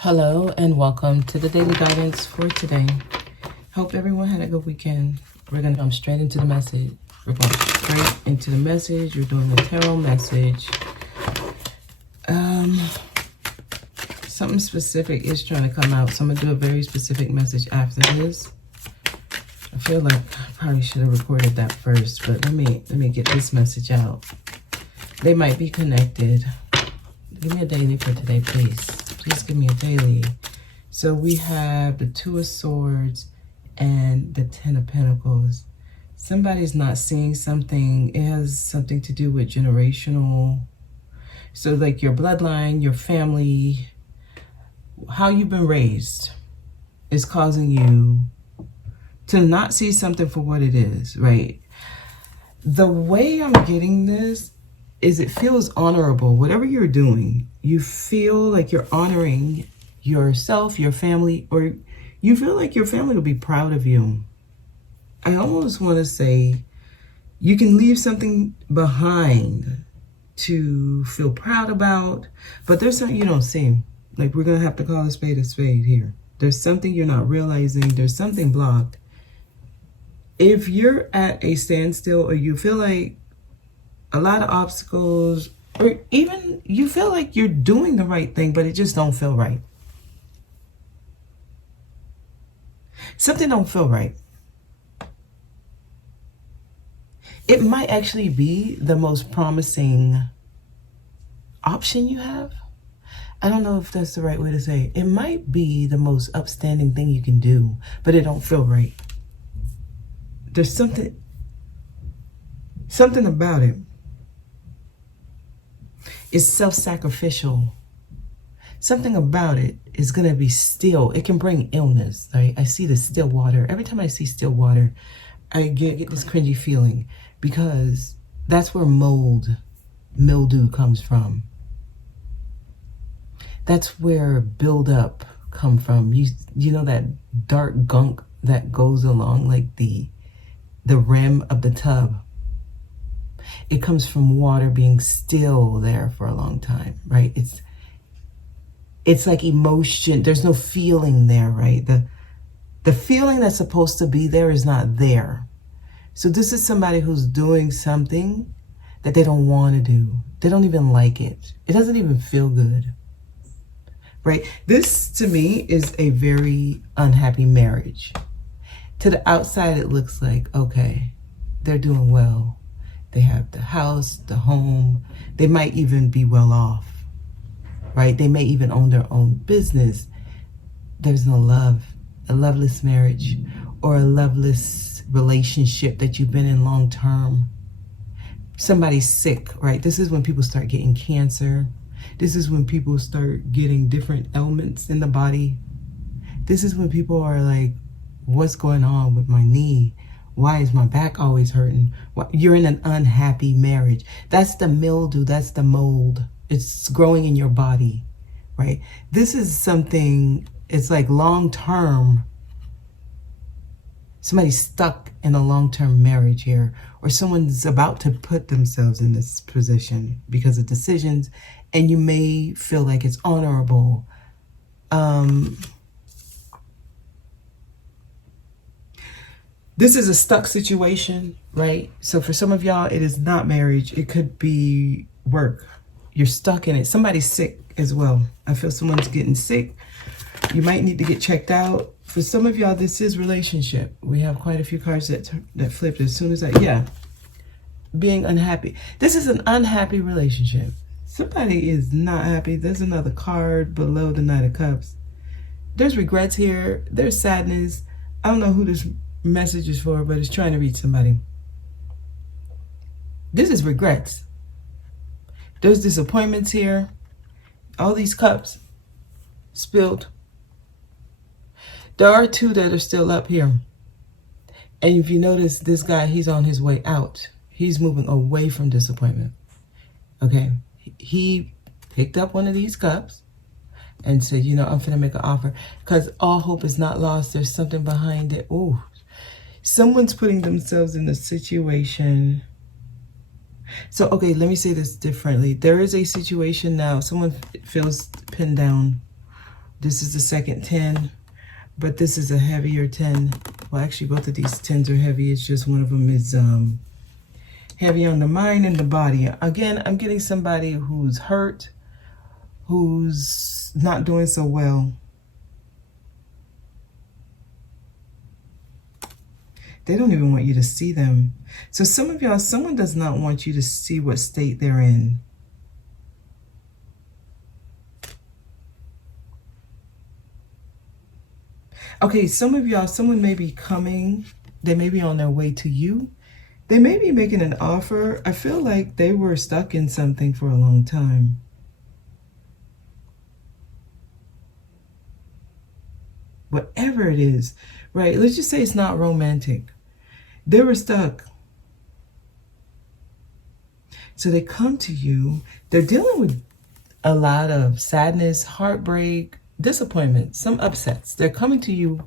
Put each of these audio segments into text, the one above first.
Hello and welcome to the daily guidance for today. Hope everyone had a good weekend. We're going to come straight into the message. We're going straight into the message. You're doing the tarot message. Something specific is trying to come out, so I'm going to do a very specific message after this. I feel like I probably should have recorded that first, but let me get this message out. They might be connected. Give me a daily for today, please. Please give me a daily. So we have the Two of Swords and the Ten of Pentacles. Somebody's not seeing something. It has something to do with generational. So like your bloodline, your family, how you've been raised is causing you to not see something for what it is, right? The way I'm getting this is it feels honorable. Whatever you're doing, you feel like you're honoring yourself, your family, or you feel like your family will be proud of you. I almost want to say you can leave something behind to feel proud about, but there's something you don't see. Like, we're going to have to call a spade here. There's something you're not realizing. There's something blocked. If you're at a standstill or you feel like a lot of obstacles, or even you feel like you're doing the right thing, but it just don't feel right. Something don't feel right. It might actually be the most promising option you have. I don't know if that's the right way to say it. It might be the most upstanding thing you can do, but it don't feel right. There's something about it. It's self-sacrificial. Something about it is going to be still. It can bring illness, right? I see the still water. Every time I see still water, I get this cringy feeling, because that's where mildew comes from. That's where buildup come from. You know that dark gunk that goes along like the rim of the tub. It comes from water being still there for a long time, right? It's like emotion. There's no feeling there, right? The feeling that's supposed to be there is not there. So this is somebody who's doing something that they don't want to do. They don't even like it. It doesn't even feel good, right? This, to me, is a very unhappy marriage. To the outside, it looks like, okay, they're doing well. They have the house, the home. They might even be well off, right? They may even own their own business. There's no love, a loveless marriage, or a loveless relationship that you've been in long term. Somebody's sick, right? This is when people start getting cancer. This is when people start getting different ailments in the body. This is when people are like, what's going on with my knee? Why is my back always hurting? You're in an unhappy marriage. That's the mildew. That's the mold. It's growing in your body, right? This is something, it's like long-term. Somebody's stuck in a long-term marriage here, or someone's about to put themselves in this position because of decisions, and you may feel like it's honorable. This is a stuck situation, right? So for some of y'all, it is not marriage. It could be work. You're stuck in it. Somebody's sick as well. I feel someone's getting sick. You might need to get checked out. For some of y'all, this is relationship. We have quite a few cards that flipped as soon as being unhappy. This is an unhappy relationship. Somebody is not happy. There's another card below the Knight of Cups. There's regrets here. There's sadness. I don't know who this message is for, but it's trying to reach somebody. This is regrets. There's disappointments here. All these cups spilled. There are two that are still up here. And if you notice, this guy, he's on his way out. He's moving away from disappointment. Okay? He picked up one of these cups and said, you know, I'm finna make an offer, because all hope is not lost. There's something behind it. Ooh. Someone's putting themselves in a situation. So, okay, let me say this differently. There is a situation now. Someone feels pinned down This is the second 10, but this is a heavier 10. Well, actually, both of these 10s are heavy. It's just one of them is heavy on the mind and the body. Again, I'm getting somebody who's hurt, who's not doing so well. They don't even want you to see them. So some of y'all, someone does not want you to see what state they're in. Okay, some of y'all, someone may be coming. They may be on their way to you. They may be making an offer. I feel like they were stuck in something for a long time. Whatever it is, right? Let's just say it's not romantic. They were stuck. So they come to you. They're dealing with a lot of sadness, heartbreak, disappointment, some upsets. They're coming to you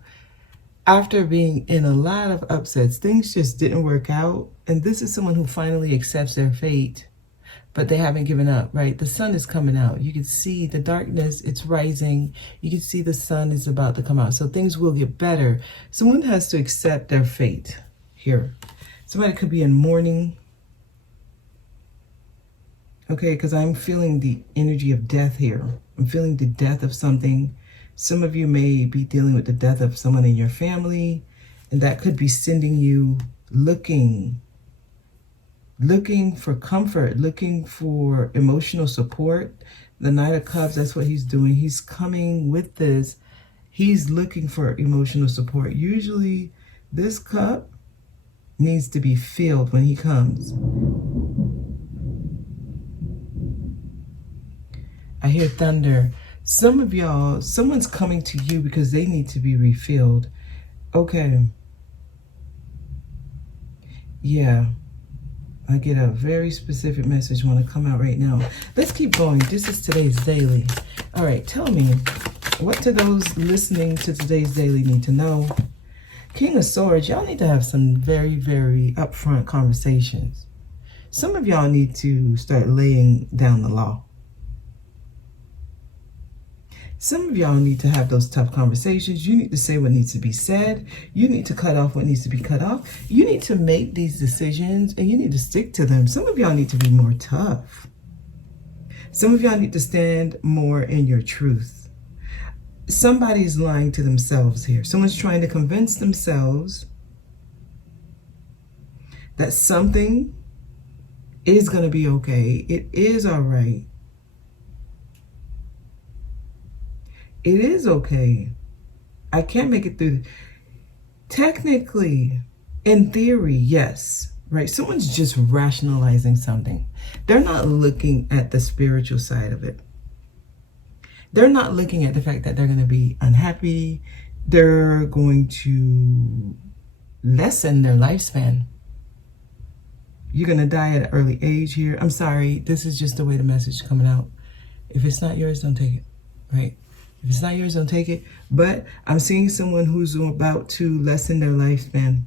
after being in a lot of upsets. Things just didn't work out. And this is someone who finally accepts their fate, but they haven't given up, right? The sun is coming out. You can see the darkness, it's rising. You can see the sun is about to come out. So things will get better. Someone has to accept their fate here. Somebody could be in mourning. Okay, because I'm feeling the energy of death here. I'm feeling the death of something. Some of you may be dealing with the death of someone in your family, and that could be sending you looking for comfort, looking for emotional support. The Knight of Cups, that's what he's doing. He's coming with this. He's looking for emotional support. Usually this cup needs to be filled when he comes. I hear thunder. Some of y'all, someone's coming to you because they need to be refilled. Okay. Yeah. I get a very specific message want to come out right now. Let's keep going. This is today's daily. All right, tell me, what do those listening to today's daily need to know? King of Swords, y'all need to have some very, very upfront conversations. Some of y'all need to start laying down the law. Some of y'all need to have those tough conversations. You need to say what needs to be said. You need to cut off what needs to be cut off. You need to make these decisions and you need to stick to them. Some of y'all need to be more tough. Some of y'all need to stand more in your truth. Somebody's lying to themselves here. Someone's trying to convince themselves that something is going to be okay. It is all right. It is okay. I can't make it through. Technically, in theory, yes, right? Someone's just rationalizing something. They're not looking at the spiritual side of it. They're not looking at the fact that they're going to be unhappy. They're going to lessen their lifespan. You're going to die at an early age here. I'm sorry. This is just the way the message is coming out. If it's not yours, don't take it, right? If it's not yours, don't take it. But I'm seeing someone who's about to lessen their lifespan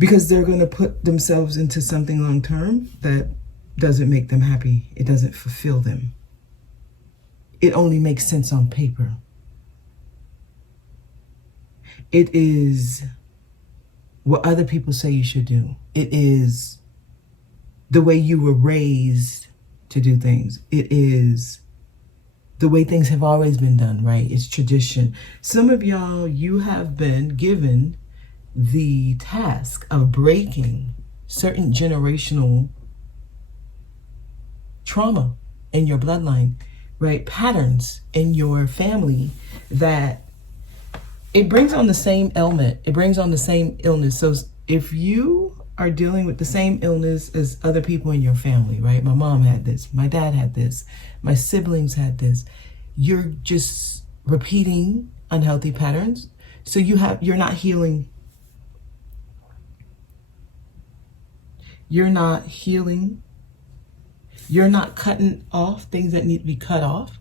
because they're going to put themselves into something long-term that doesn't make them happy. It doesn't fulfill them. It only makes sense on paper. It is what other people say you should do. It is the way you were raised to do things. It is the way things have always been done, right? It's tradition. Some of y'all, you have been given the task of breaking certain generational trauma in your bloodline, right? Patterns in your family that it brings on the same ailment. It brings on the same illness. So if you are dealing with the same illness as other people in your family, right? My mom had this, my dad had this, my siblings had this. You're just repeating unhealthy patterns. So you're not healing. You're not healing. You're not cutting off things that need to be cut off.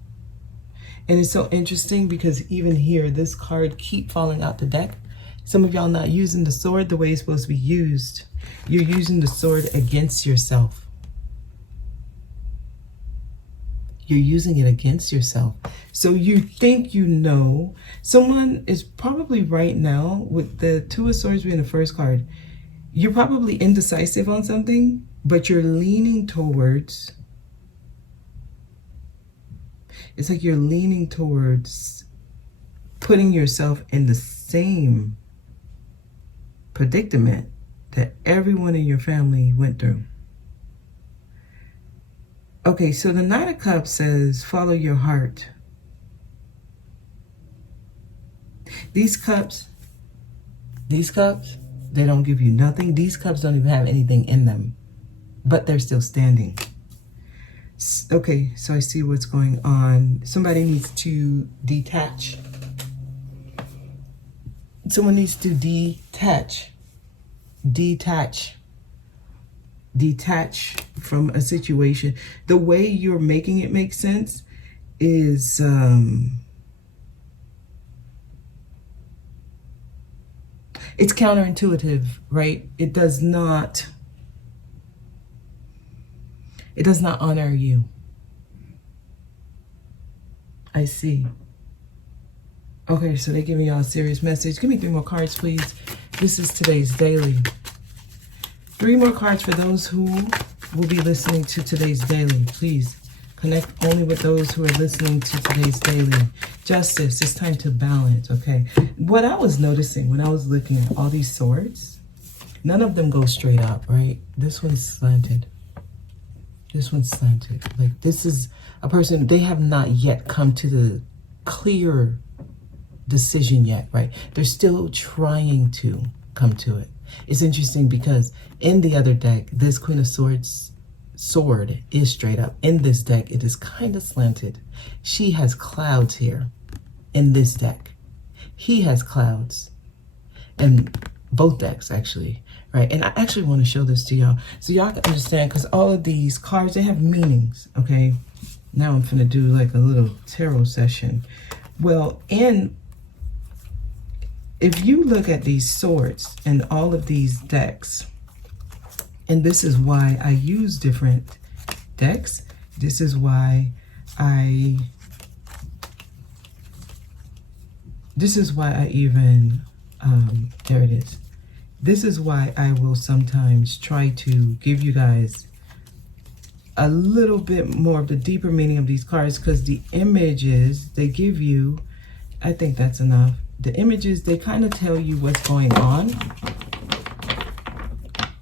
And it's so interesting because even here, this card keep falling out the deck. Some of y'all not using the sword the way it's supposed to be used. You're using the sword against yourself. you're using it against yourself. So you think you know. Someone is probably right now with the Two of Swords being the first card. You're probably indecisive on something, but you're leaning towards, it's like you're leaning towards putting yourself in the same predicament that everyone in your family went through. Okay, so the Knight of Cups says, follow your heart. These cups, they don't give you nothing. These cups don't even have anything in them, but they're still standing. Okay, so I see what's going on. Somebody needs to detach. Someone needs to detach from a situation. The way you're making it make sense is it's counterintuitive, right? It does not honor you. I see. Okay, so they're giving y'all a serious message. Give me 3 more cards, please. This is today's daily. 3 more cards for those who will be listening to today's daily. Please connect only with those who are listening to today's daily. Justice, it's time to balance, okay? What I was noticing when I was looking at all these swords, none of them go straight up, right? This one's slanted. This one's slanted. Like, this is a person, they have not yet come to the clear decision yet, right? They're still trying to come to it. It's interesting because in the other deck, this Queen of Swords sword is straight up. In this deck, it is kind of slanted. She has clouds here in this deck. He has clouds in both decks, actually, right? And I actually want to show this to y'all so y'all can understand, because all of these cards, they have meanings, okay? Now I'm finna do like a little tarot session. Well, if you look at these swords and all of these decks, and this is why I use different decks. This is why I even, there it is. This is why I will sometimes try to give you guys a little bit more of the deeper meaning of these cards, because the images they give you, I think that's enough. The images, they kind of tell you what's going on.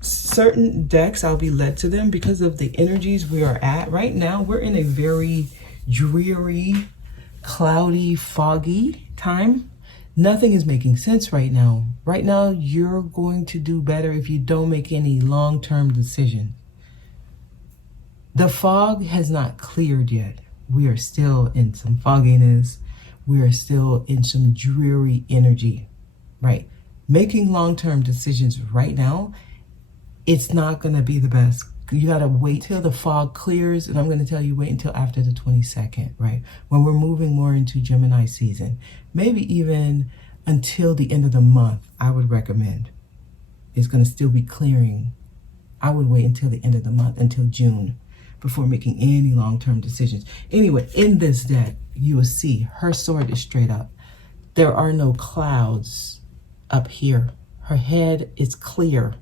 Certain decks, I'll be led to them because of the energies we are at. Right now, we're in a very dreary, cloudy, foggy time. Nothing is making sense right now. Right now, you're going to do better if you don't make any long-term decisions. The fog has not cleared yet. We are still in some fogginess. We are still in some dreary energy, right? Making long-term decisions right now, it's not going to be the best. You got to wait till the fog clears. And I'm going to tell you, wait until after the 22nd, right? When we're moving more into Gemini season. Maybe even until the end of the month, I would recommend. It's going to still be clearing. I would wait until the end of the month, until June, before making any long-term decisions. Anyway, in this deck, you will see her sword is straight up. There are no clouds up here. Her head is clear.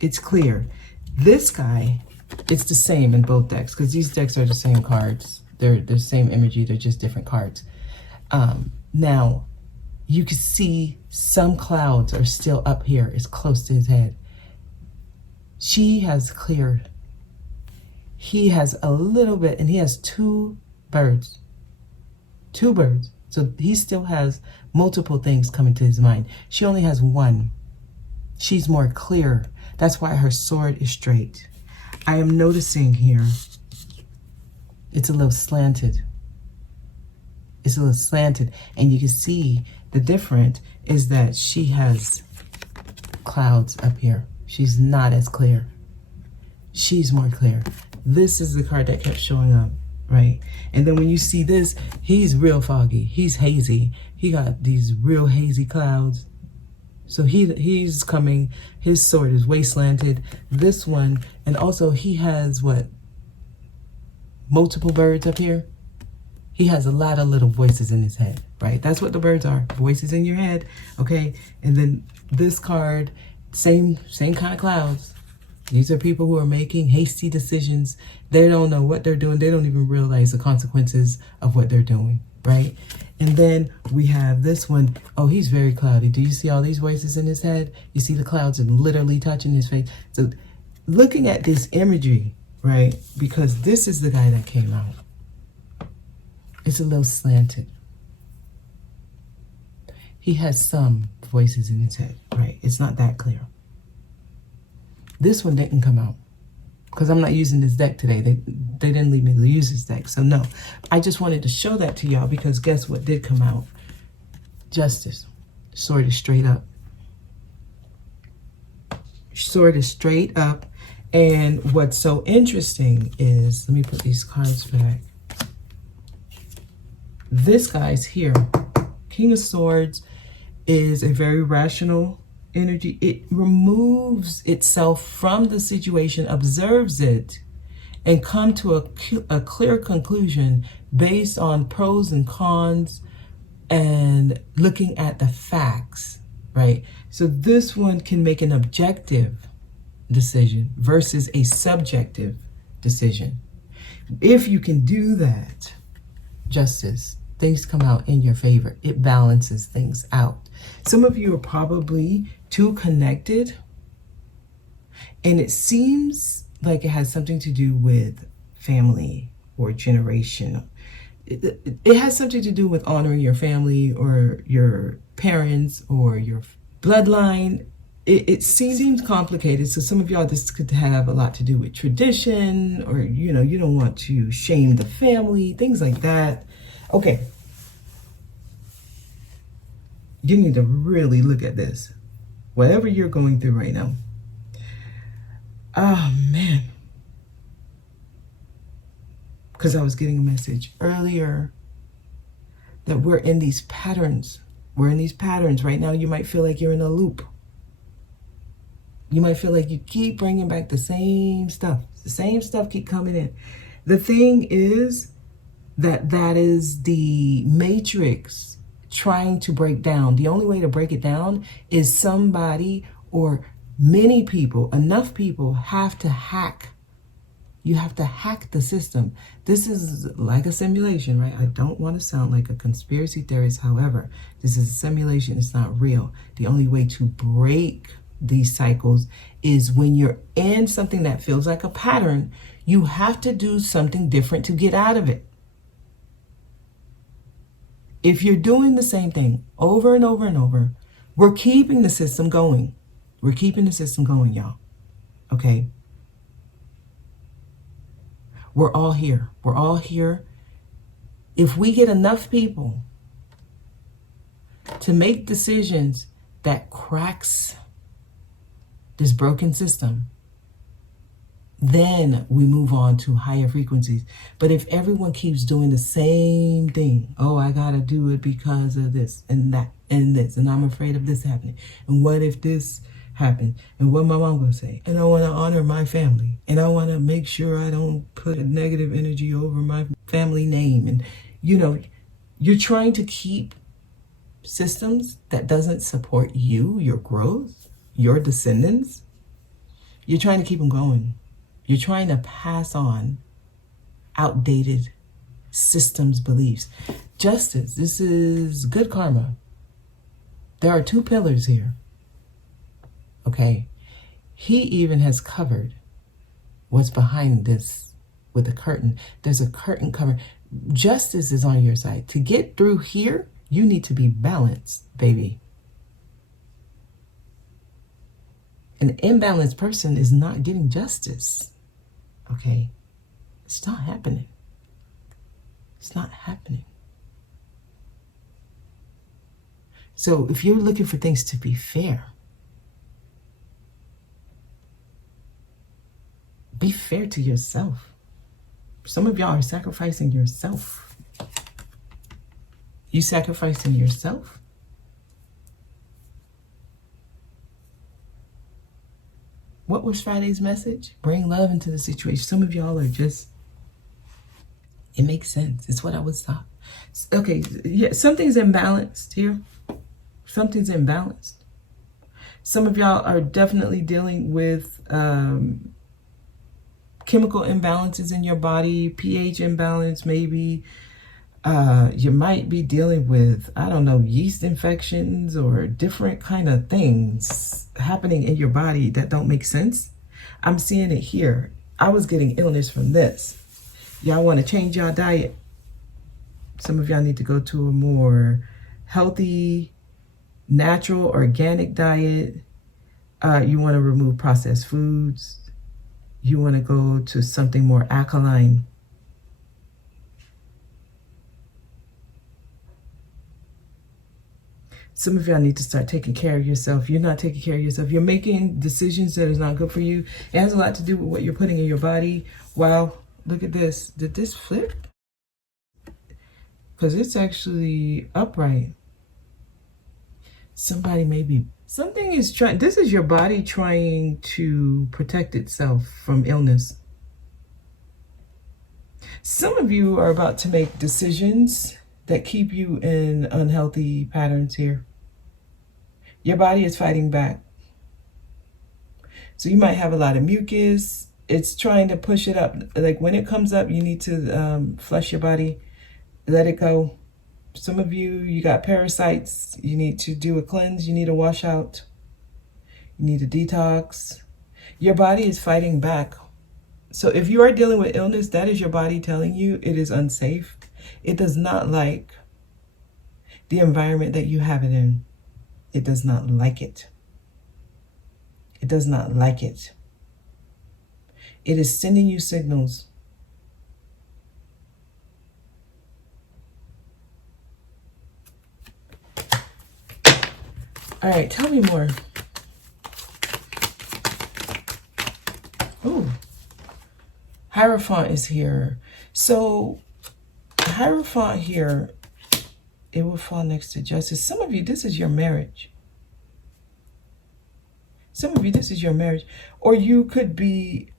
It's clear. This guy, it's the same in both decks, because these decks are the same cards. They're the same energy, they're just different cards. Now, you can see some clouds are still up here. It's close to his head. She has cleared. He has a little bit, and he has 2 birds. 2 birds. So he still has multiple things coming to his mind. She only has 1. She's more clear. That's why her sword is straight. I am noticing here, it's a little slanted. It's a little slanted. And you can see the difference is that she has clouds up here. She's not as clear. She's more clear. This is the card that kept showing up, right? And then when you see this, he's real foggy. He's hazy. He got these real hazy clouds. So he's coming, his sword is way slanted. This one, and also he has what? multiple birds up here, he has a lot of little voices in his head, right? That's what the birds are, voices in your head, okay? And then this card, same kind of clouds. These are people who are making hasty decisions. They don't know what they're doing. They don't even realize the consequences of what they're doing, right? And then we have this one. Oh, he's very cloudy. Do you see all these voices in his head? You see the clouds are literally touching his face. So looking at this imagery, right? Because this is the guy that came out. It's a little slanted. He has some voices in his head, right? It's not that clear. This one didn't come out because I'm not using this deck today. They didn't leave me to use this deck. So no, I just wanted to show that to y'all because guess what did come out? Justice. Sword is straight up. Sword is straight up. And what's so interesting is, let me put these cards back. This guy's here. King of Swords is a very rational energy. It removes itself from the situation, observes it, and come to a clear conclusion based on pros and cons and looking at the facts, right? So this one can make an objective decision versus a subjective decision. If you can do that, justice, things come out in your favor. It balances things out. Some of you are probably too connected, and it seems like it has something to do with family or generation. It has something to do with honoring your family or your parents or your bloodline. It seems complicated. So some of y'all, this could have a lot to do with tradition, or, you know, you don't want to shame the family, things like that. Okay. You need to really look at this. Whatever you're going through right now. Oh, man. Because I was getting a message earlier that we're in these patterns. We're in these patterns. Right now, you might feel like you're in a loop. You might feel like you keep bringing back the same stuff. The same stuff keep coming in. The thing is that is the matrix trying to break down. The only way to break it down is somebody or many people, enough people have to hack. You have to hack the system. This is like a simulation, right? I don't want to sound like a conspiracy theorist. However, this is a simulation. It's not real. The only way to break these cycles is when you're in something that feels like a pattern, you have to do something different to get out of it. If you're doing the same thing over and over and over, we're keeping the system going. We're keeping the system going, y'all. Okay? We're all here. We're all here. If we get enough people to make decisions that cracks this broken system, then we move on to higher frequencies. But if everyone keeps doing the same thing, oh, I gotta do it because of this and that and this, and I'm afraid of this happening. And what if this happened? And what my mom gonna say? And I wanna honor my family. And I wanna make sure I don't put a negative energy over my family name. And, you know, you're trying to keep systems that doesn't support you, your growth, your descendants. You're trying to keep them going. You're trying to pass on outdated systems, beliefs. Justice, this is good karma. There are two pillars here. Okay? He even has covered what's behind this with a curtain. There's a curtain cover. Justice is on your side. To get through here, you need to be balanced, baby. An imbalanced person is not getting justice. Okay? It's not happening. It's not happening. So if you're looking for things to be fair, be fair to yourself. Some of y'all are sacrificing yourself. You sacrificing yourself? What was Friday's message? Bring love into the situation. Some of y'all are just It makes sense. It's what I was taught. Okay, yeah, something's imbalanced here. Something's imbalanced. Some of y'all are definitely dealing with chemical imbalances in your body, pH imbalance, maybe. You might be dealing with, I don't know, yeast infections or different kind of things happening in your body that don't make sense. I'm seeing it here. I was getting illness from this. Y'all want to change y'all diet. Some of y'all need to go to a more healthy, natural, organic diet. You want to remove processed foods. You want to go to something more alkaline. Some of y'all need to start taking care of yourself. You're not taking care of yourself. You're making decisions that is not good for you. It has a lot to do with what you're putting in your body. Wow, look at this. Did this flip? Because it's actually upright. Somebody maybe, something is trying, this is your body trying to protect itself from illness. Some of you are about to make decisions that keep you in unhealthy patterns here. Your body is fighting back. So you might have a lot of mucus. It's trying to push it up. Like when it comes up, you need to flush your body, let it go. Some of you, you got parasites. You need to do a cleanse. You need a wash out. You need a detox. Your body is fighting back. So if you are dealing with illness, that is your body telling you it is unsafe. It does not like the environment that you have it in. It does not like it. It does not like it. It is sending you signals. All right, tell me more. Oh, Hierophant is here. So Hierophant here, it will fall next to Justice. Some of you, this is your marriage. Some of you, this is your marriage. Or you could be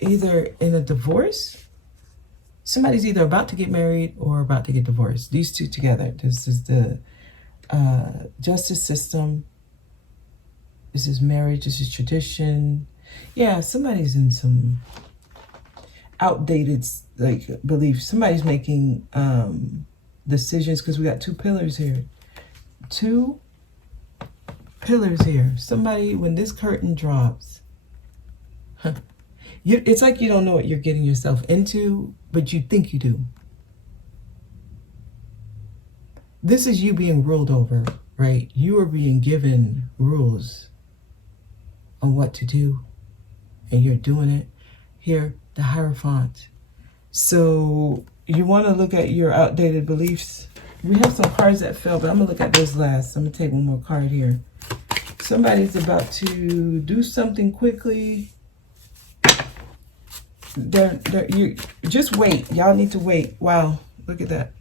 either in a divorce. Somebody's either about to get married or about to get divorced. These two together. This is the justice system. This is marriage. This is tradition. Yeah, somebody's in some outdated beliefs. Somebody's making decisions because we got two pillars here. Two pillars here. Somebody, when this curtain drops, it's like you don't know what you're getting yourself into, but you think you do. This is you being ruled over, right? You are being given rules on what to do, and you're doing it. Here, the Hierophant. So you want to look at your outdated beliefs. We have some cards that fell, but I'm going to look at those last. I'm going to take one more card here. Somebody's about to do something quickly. You just wait. Y'all need to wait. Wow, look at that.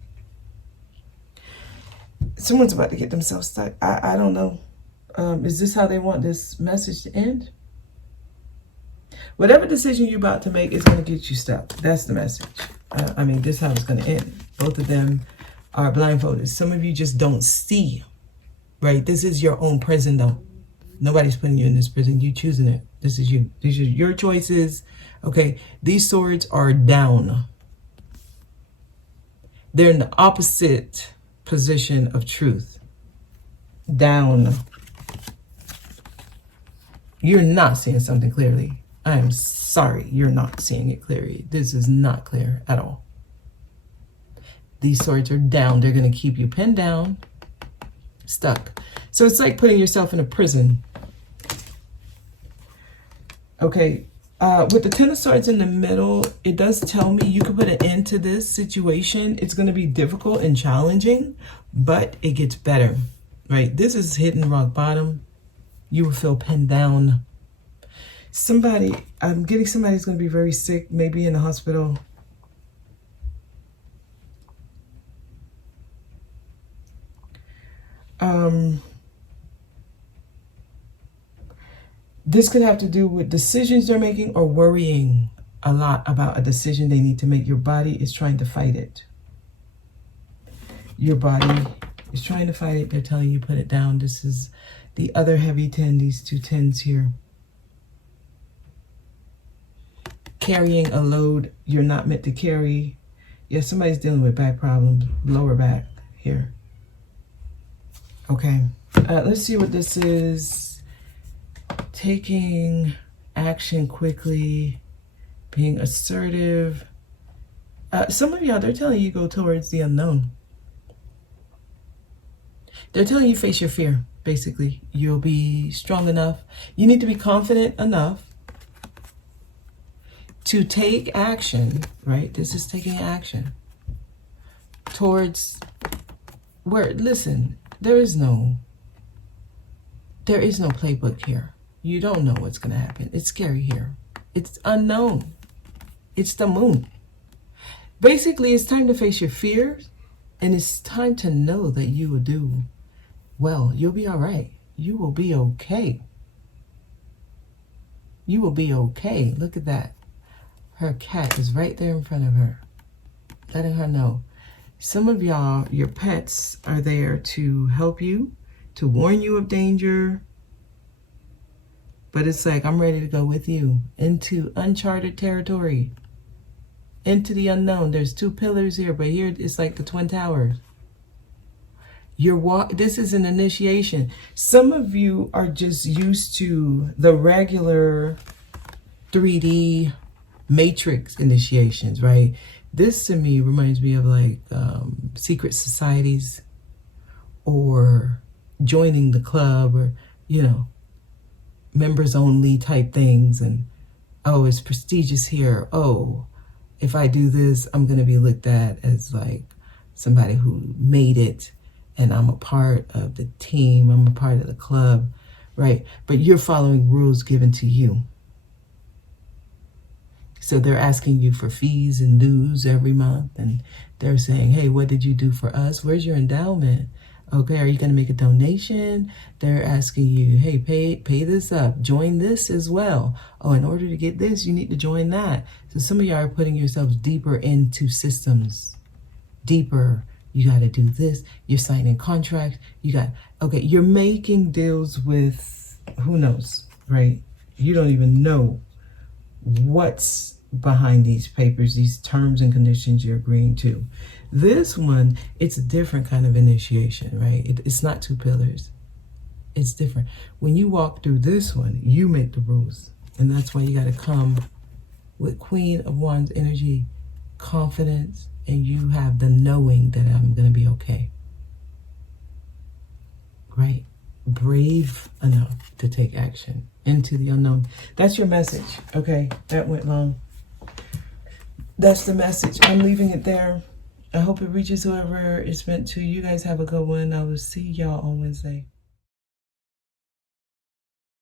Someone's about to get themselves stuck. I don't know. Is this how they want this message to end? Whatever decision you're about to make is going to get you stuck. That's the message. I mean, this is how it's going to end. Both of them are blindfolded. Some of you just don't see, right? This is your own prison, though. Nobody's putting you in this prison. You choosing it. This is you. These are your choices. Okay, these swords are down. They're in the opposite position of truth. Down. You're not seeing something clearly. I am sorry, you're not seeing it clearly. This is not clear at all. These swords are down. They're going to keep you pinned down, stuck. So it's like putting yourself in a prison. Okay, with the Ten of Swords in the middle, it does tell me you can put an end to this situation. It's going to be difficult and challenging, but it gets better, right? This is hitting rock bottom. You will feel pinned down. I'm getting somebody's going to be very sick, maybe in the hospital. This could have to do with decisions they're making or worrying a lot about a decision they need to make. Your body is trying to fight it. Your body is trying to fight it. They're telling you put it down. This is the other heavy 10, these 2 10s here. Carrying a load you're not meant to carry. Yeah, somebody's dealing with back problems, lower back here. Okay, let's see what this is. Taking action quickly, being assertive. Some of y'all, they're telling you go towards the unknown. They're telling you face your fear, basically. You'll be strong enough. You need to be confident enough to take action, right? This is taking action towards where, listen, there is no playbook here. You don't know what's going to happen. It's scary here. It's unknown. It's the moon. Basically, it's time to face your fears, and it's time to know that you will do well. You'll be all right. You will be okay. You will be okay. Look at that. Her cat is right there in front of her, letting her know. Some of y'all, your pets are there to help you, to warn you of danger. But it's like, I'm ready to go with you into uncharted territory, into the unknown. There's 2 pillars here, but here it's like the Twin Towers. This is an initiation. Some of you are just used to the regular 3D matrix initiations, right? This to me reminds me of like secret societies or joining the club, or, you know, members only type things. And, oh, it's prestigious here. Oh, if I do this, I'm going to be looked at as like somebody who made it, and I'm a part of the team. I'm a part of the club, right? But you're following rules given to you. So they're asking you for fees and dues every month, and they're saying, hey, what did you do for us? Where's your endowment? Okay, are you going to make a donation? They're asking you, hey, pay this up. Join this as well. Oh, in order to get this, you need to join that. So some of y'all are putting yourselves deeper into systems. Deeper. You got to do this. You're signing contracts. You're making deals with who knows, right? You don't even know what's behind these papers, these terms and conditions you're agreeing to. This one, it's a different kind of initiation, right? It's not 2 pillars. It's different. When you walk through this one, you make the rules. And that's why you got to come with Queen of Wands energy, confidence, and you have the knowing that I'm going to be okay. Right? Brave enough to take action into the unknown. That's your message. Okay, that went long. That's the message. I'm leaving it there. I hope it reaches whoever it's meant to. You guys have a good one. I will see y'all on Wednesday.